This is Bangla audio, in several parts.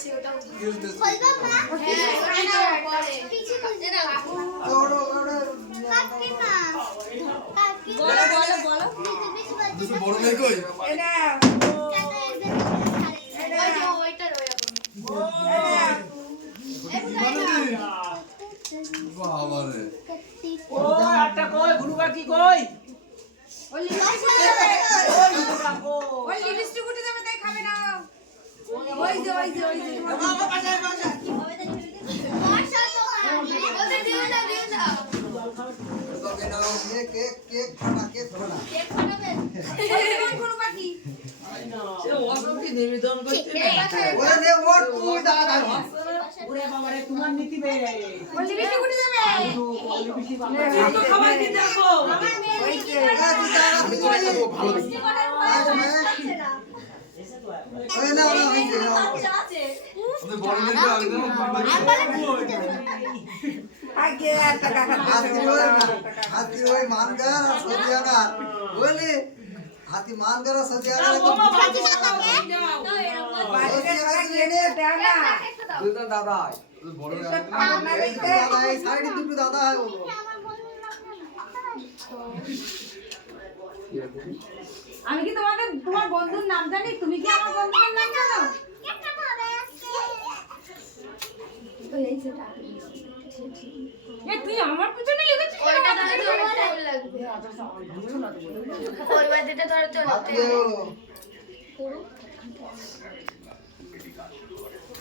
আছে ওটা বলবা মা হ্যাঁ পরে পিছে বুঝে না ওড়ো কাকি না কাকি বলো দুটো বড় মেয়ে কই এনা ওই যে ওইটা রয়ে বাবারে ও আটা কই গুরু বাকি কই ওই লিপস্টিক উঠে যাবে তাই খাবে না ওই যে বাবা পাশে পাশে মাশা তো ওদের দিও না তোকে নাও কেক খানা কেক খানা কেক খাবে কোন বাকি সে ওসব কি নিবেদন করতে ওরে নে ওর তুই দাদা ওরে বাবা রে তোমার নীতি বে ওই লিপস্টিক উঠে যাবে তো খাবার দিতে যাবো আমার মেয়ে ওই যে ভালো ওই না না ওই যে ওদের বড় মেয়ে আগে একটা কাকা हाथी वही मानकर और सजियागार बोले हाथी मानकर और सजियागार বাড়িতে টাকা কিনে দাও না দুটো দাদা है बड़े दादा है साइड दुटू दादा है वो আমি কি তোমার বন্ধুর নাম জানি তুমি কি আমার বন্ধুর নাম জানো তুই আমার পিছনে লেগেছিস ওইটা ধরে চলে লাগবে ওই বাদিটা ধরে চলে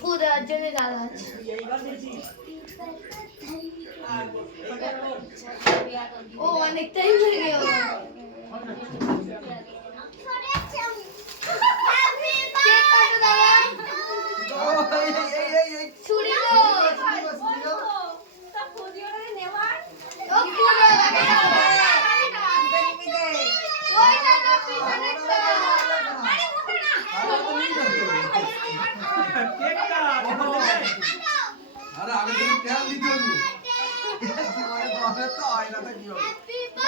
পুরার জন্য দাদা আছে ও অনেকটাই হয়ে গেল ছুরি अरे आगे दिन क्या लिखो तू तुम्हारे बाबा तो आईना तक क्यों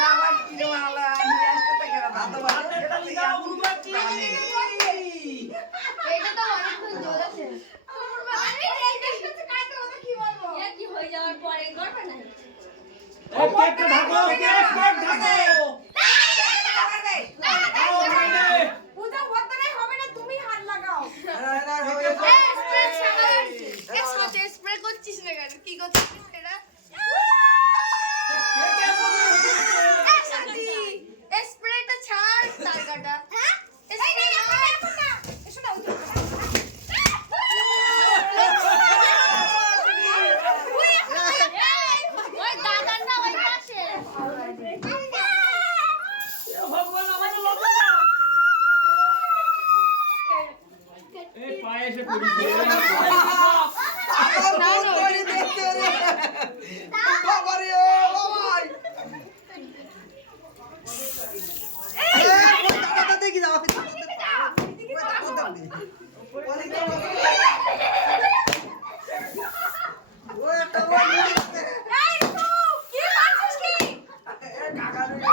আমার কিলো वाला নিয়ে আসতে থেকে দাদা বাড়ি এটা লিখা গুরু বাকি এটা তো অনেকক্ষণ জ্বলেছে আমি এই দেখতে কাটতে ওটা কি বলবো কি হয়ে যাওয়ার পরে গড়বে না ও কেক ঢাকো কেক ঢাকো পূজা বদলে হবে না তুমি হাত লাগাও अरे ना हो স্প্রে ছাড়া স্প্রে করছিস না কেন কি করছিস এটা স্প্রেটা ছাড় তার কাটা হ্যাঁ স্প্রে না এসো না ওই দাদার না ওই পাশে ভগবান আমাকে লজ্জা দাও এই পায়ে এসে পড়ি कोई देखते रे बाबा रे ओ भाई ए दादा देखी दादा वो একটা এই তু কি করছিস কি काका